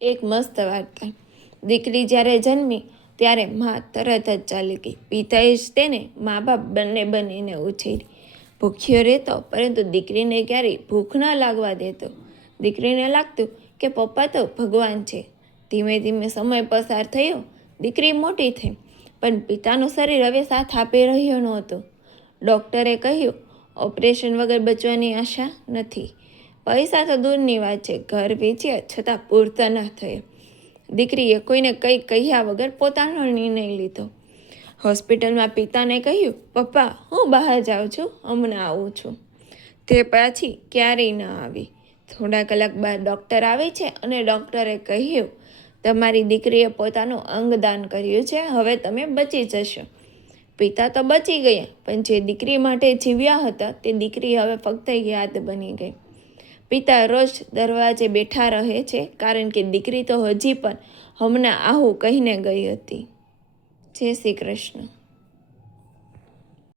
એક મસ્ત વાર્તા. દીકરી જ્યારે જન્મી ત્યારે મા તરત જ ચાલી ગઈ. પિતાએ જ તેને મા બાપ બંને બનીને ઉછેરી. ભૂખ્યો રહેતો, પરંતુ દીકરીને ક્યારેય ભૂખ ન લાગવા દેતો. દીકરીને લાગતું કે પપ્પા તો ભગવાન છે. ધીમે ધીમે સમય પસાર થયો, દીકરી મોટી થઈ, પણ પિતાનું શરીર હવે સાથ આપી રહ્યું નહોતું. ડૉક્ટરે કહ્યું, ઓપરેશન વગર બચવાની આશા નથી. પૈસા તો દૂરની વાત છે, ઘર વેચ્યા છતાં પૂરતા ન થયા. દીકરીએ કોઈને કંઈ કહ્યા વગર પોતાનો નિર્ણય લીધો. હોસ્પિટલમાં પિતાને કહ્યું, પપ્પા, હું બહાર જાઉં છું, હમણાં આવું છું. તે પાછી ક્યારેય ન આવી. થોડા કલાક બાદ ડૉક્ટર આવે છે અને ડૉક્ટરે કહ્યું, તમારી દીકરીએ પોતાનું અંગ દાન કર્યું છે, હવે તમે બચી જશો. પિતા તો બચી ગયા, પણ જે દીકરી માટે જીવ્યા હતા તે દીકરી હવે ફક્ત યાદ બની ગઈ. પિતા રોજ દરવાજે બેઠા રહે છે, કારણ કે દીકરી તો હજી પણ હમણાં આવું કહીને ગઈ હતી. જય શ્રી કૃષ્ણ.